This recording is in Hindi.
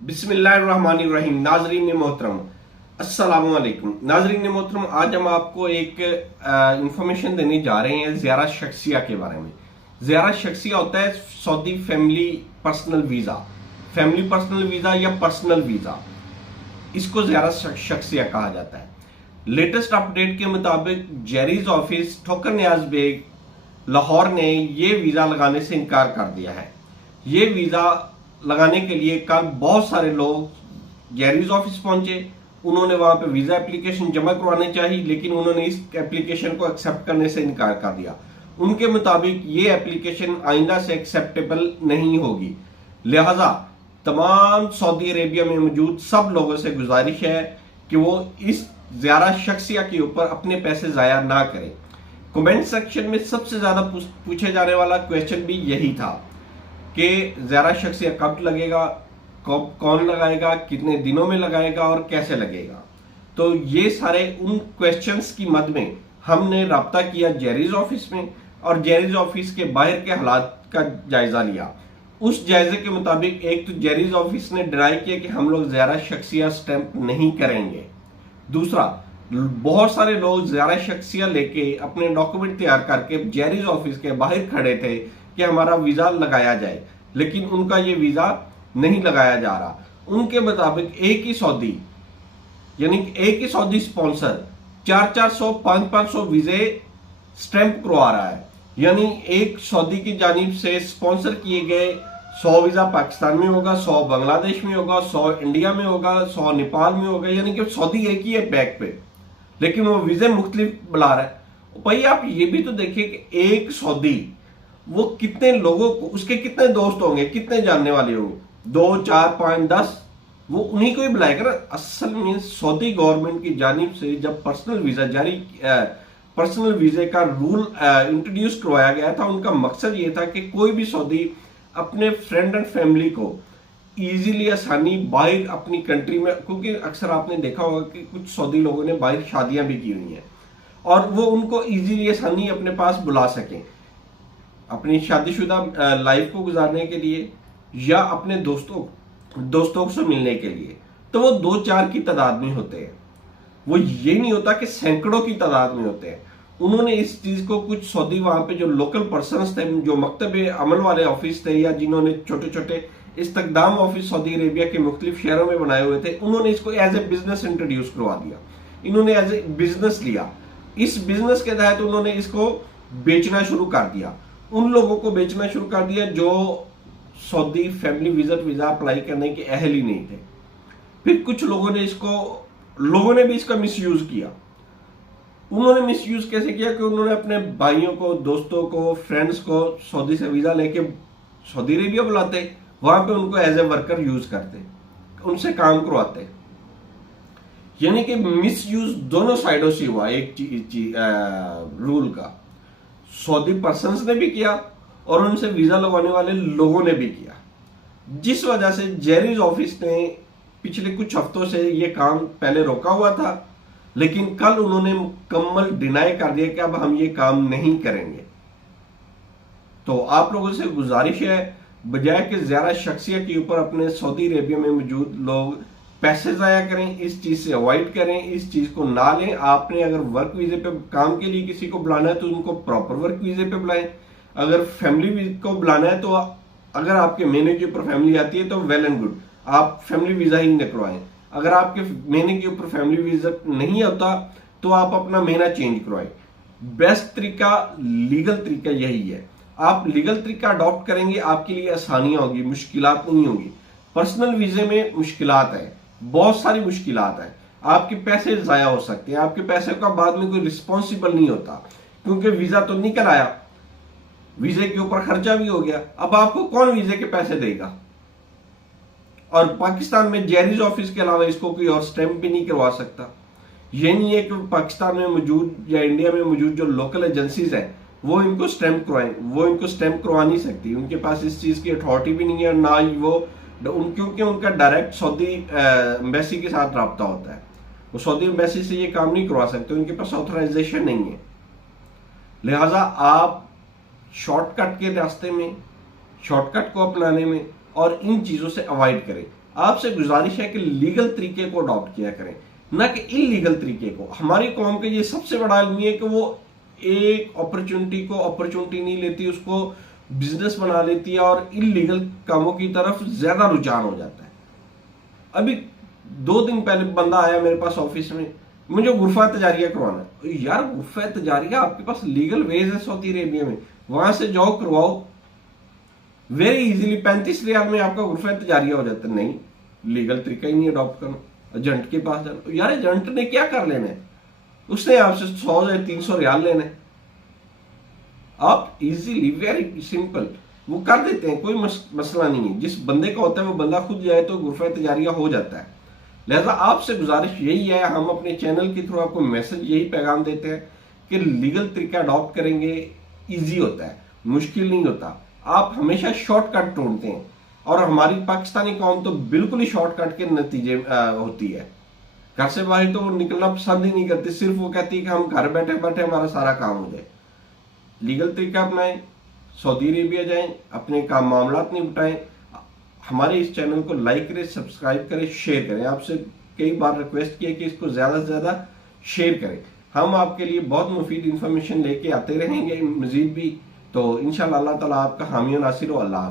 बिस्मिल्लाहिर्रहमानिर्रहीम। नाजरीन मोहतरम, अस्सलाम वालेकुम। नाजरीन मोहतरम, आज हम आपको एक इंफॉर्मेशन देने जा रहे हैं ज़ियारत शख्सिया के बारे में। ज़ियारत शख्सिया होता है Saudi family personal visa, family personal visa या पर्सनल वीज़ा, इसको ज़ियारत शख्सिया कहा जाता है। लेटेस्ट अपडेट के मुताबिक जेरीज ऑफिस ठोकर नियाज बेग लाहौर ने ये वीज़ा लगाने से इनकार कर दिया है। ये वीज़ा लगाने के लिए कल बहुत सारे लोग जेरीज ऑफिस पहुंचे। उन्होंने वहां पे वीज़ा एप्लीकेशन जमा करवाने चाहिए, लेकिन उन्होंने इस एप्लीकेशन को एक्सेप्ट करने से इनकार कर दिया। उनके मुताबिक ये एप्लीकेशन आइंदा से एक्सेप्टेबल नहीं होगी। लिहाजा तमाम सऊदी अरेबिया में मौजूद सब लोगों से गुजारिश है कि वो इस ज़ियारत शख्सिया के ऊपर अपने पैसे ज़ाया ना करें। कमेंट सेक्शन में सबसे ज्यादा पूछे जाने वाला क्वेश्चन भी यही था कि ज़ियारत शख्सिया कब लगेगा, कौन लगाएगा, कितने दिनों में लगाएगा और कैसे लगेगा। तो ये सारे उन क्वेश्चंस की मद में हमने राब्ता किया जेरीज ऑफिस में और जेरीज ऑफिस के बाहर के हालात का जायजा लिया। उस जायजे के मुताबिक एक तो जेरीज ऑफिस ने डिनाई किया कि हम लोग ज़ियारत शख्सिया स्टैंप नहीं करेंगे। दूसरा, बहुत सारे लोग ज़ियारत शख्सिया लेके अपने डॉक्यूमेंट तैयार करके जेरीज ऑफिस के बाहर खड़े थे कि हमारा वीज़ा लगाया जाए, लेकिन उनका ये वीज़ा नहीं लगाया जा रहा। उनके मुताबिक एक ही सऊदी, यानी एक ही सऊदी स्पॉन्सर 400 500 वीज़े स्टैंप करवा रहा है। यानी एक सऊदी की जानिब से स्पॉन्सर किए गए 100 वीज़ा पाकिस्तान में होगा, 100 बांग्लादेश में होगा, 100 इंडिया में होगा, 100 नेपाल में होगा। यानी कि सऊदी एक ही है बैक पे, लेकिन वो वीज़े मुख्तलिफ बुला रहा है। भाई आप ये भी तो देखिए कि एक सऊदी वो कितने लोगों को, उसके कितने दोस्त होंगे, कितने जानने वाले होंगे, 2 4 5 10, वो उन्हीं को ही बुलाएगा ना। असल में सऊदी गवर्नमेंट की जानिब से जब पर्सनल वीज़ा पर्सनल वीज़े का रूल इंट्रोड्यूस करवाया गया था, उनका मकसद ये था कि कोई भी सऊदी अपने फ्रेंड एंड फैमिली को इजीली आसानी बाहर अपनी कंट्री में, क्योंकि अक्सर आपने देखा होगा कि कुछ सऊदी लोगों ने बाहर शादियां भी की हुई हैं और वो उनको इजीली आसानी अपने पास बुला सकें अपनी शादीशुदा लाइफ को गुजारने के लिए या अपने दोस्तों से मिलने के लिए। तो वो 2 4 की तादाद में होते हैं, वो ये नहीं होता कि सैकड़ों की तादाद में होते हैं। उन्होंने इस चीज को, कुछ सऊदी वहां पे जो लोकल पर्सन थे, जो मकतब अमल वाले ऑफिस थे या जिन्होंने छोटे छोटे इस्तकदाम ऑफिस सऊदी अरेबिया के मुख्तलिफ शहरों में बनाए हुए थे, उन्होंने इसको एज ए बिजनेस इंट्रोड्यूस करवा दिया। इन्होंने एज ए बिजनेस लिया। इस बिजनेस के तहत उन्होंने इसको बेचना शुरू कर दिया। उन लोगों को बेचना शुरू कर दिया जो Saudi family visit visa apply करने के अहल ही नहीं थे। फिर कुछ लोगों ने भी इसका मिसयूज किया। उन्होंने मिसयूज कैसे किया कि उन्होंने अपने भाइयों को, दोस्तों को, फ्रेंड्स को सऊदी से वीजा लेके सऊदी अरेबिया बुलाते, वहां पे उनको एज ए वर्कर यूज करते, उनसे काम करवाते। यानी कि मिसयूज दोनों साइडों से हुआ एक रूल का। सऊदी पर्सन्स ने भी किया और उनसे वीजा लगवाने वाले लोगों ने भी किया, जिस वजह से जेरीज ऑफिस ने पिछले कुछ हफ्तों से ये काम पहले रोका हुआ था, लेकिन कल उन्होंने मुकम्मल डिनाई कर दिया कि अब हम ये काम नहीं करेंगे। तो आप लोगों से गुजारिश है, बजाय कि ज़ियारत शख्सिया के ऊपर अपने सऊदी अरेबिया में मौजूद लोग पैसे ज़ाया करें, इस चीज़ से अवॉइड करें, इस चीज़ को ना लें। आपने अगर वर्क वीज़े पे काम के लिए किसी को बुलाना है तो उनको प्रॉपर वर्क वीज़े पे बुलाएं। अगर फैमिली को बुलाना है तो अगर आपके महीने के ऊपर फैमिली आती है तो वेल एंड गुड, आप फैमिली वीज़ा ही निकलवाएं। अगर आपके महीने के ऊपर फैमिली वीज़ा नहीं होता तो आप अपना महीना चेंज करवाएं। बेस्ट तरीका, लीगल तरीका यही है। आप लीगल तरीका अडॉप्ट करेंगे, आपके लिए आसानियां होगी, मुश्किलात नहीं होगी। पर्सनल वीजे में मुश्किलात है, बहुत सारी मुश्किलात है। आपके पैसे जाया हो सकते हैं, आपके पैसे का बाद में कोई रिस्पॉन्सिबल नहीं होता, क्योंकि वीजा तो निकल आया, वीजे के ऊपर खर्चा भी हो गया। अब आपको कौन वीजे के पैसे देगा? और पाकिस्तान में जेरीज ऑफिस के अलावा इसको कोई और स्टैंप भी नहीं करवा सकता। ये नहीं है कि पाकिस्तान में मौजूद या इंडिया में मौजूद जो लोकल एजेंसीज है वो इनको स्टैंप करवाएं, वो इनको स्टैंप करवा नहीं सकती। उनके पास इस चीज की अथॉरिटी भी नहीं है, ना ही वो, क्योंकि उनका डायरेक्ट सऊदी एम्बेसी के साथ रब्ता होता है। वो सऊदी एम्बेसी से ये काम नहीं करवा सकते, उनके पास ऑथराइजेशन नहीं है। लिहाजा आप शॉर्टकट के रास्ते में, शॉर्टकट को अपनाने में और इन चीजों से अवॉइड करें। आपसे गुजारिश है कि लीगल तरीके को अडॉप्ट किया करें, ना कि इलीगल तरीके को। हमारी कौम के ये सबसे बड़ा अलमिया है कि वो एक अपॉर्चुनिटी को अपॉर्चुनिटी नहीं लेती, उसको बिजनेस बना लेती है और इलीगल कामों की तरफ ज्यादा रुझान हो जाता है। अभी 2 दिन पहले बंदा आया मेरे पास ऑफिस में, मुझे गुरफा तजारिया करवाना है। यार गुरफा तजारिया आपके पास लीगल वेज है सऊदी अरेबिया में, वहां से जाओ करवाओ, वेरी इजीली 35 रियाल में आपका गुरफा तजारिया हो जाता है। नहीं, लीगल तरीका ही नहीं अडॉप्ट करना, एजेंट के पास जाना। यार एजेंट ने क्या कर लेना है, उसने आपसे 100 या 300 रियाल लेने, आप इजीली वेरी सिंपल वो कर देते हैं, कोई मसला नहीं है। जिस बंदे का होता है वो बंदा खुद जाए तो गुरफा तजारिया हो जाता है। लिहाजा आपसे गुजारिश यही है, हम अपने चैनल के थ्रू आपको मैसेज यही पैगाम देते हैं कि लीगल तरीका अडॉप्ट करेंगे, इजी होता है, मुश्किल नहीं होता। आप हमेशा शॉर्टकट ढूंढते हैं और हमारी पाकिस्तानी कौम तो बिल्कुल ही शॉर्टकट के नतीजे होती है। घर से बाहर तो वो निकलना पसंद ही नहीं करती, सिर्फ वो कहती है कि हम घर बैठे बैठे हमारा सारा काम हो जाए। लीगल तरीका अपनाएं, सऊदी अरेबिया जाएं, अपने काम मामलात निपटाएं। हमारे इस चैनल को लाइक करें, सब्सक्राइब करें, शेयर करें। आपसे कई बार रिक्वेस्ट किया कि इसको ज्यादा से ज्यादा शेयर करें। हम आपके लिए बहुत मुफीद इंफॉर्मेशन लेके आते रहेंगे मजीद भी। तो इंशाल्लाह अल्लाह ताला आपका हामी और नासिर हो। अल्लाह।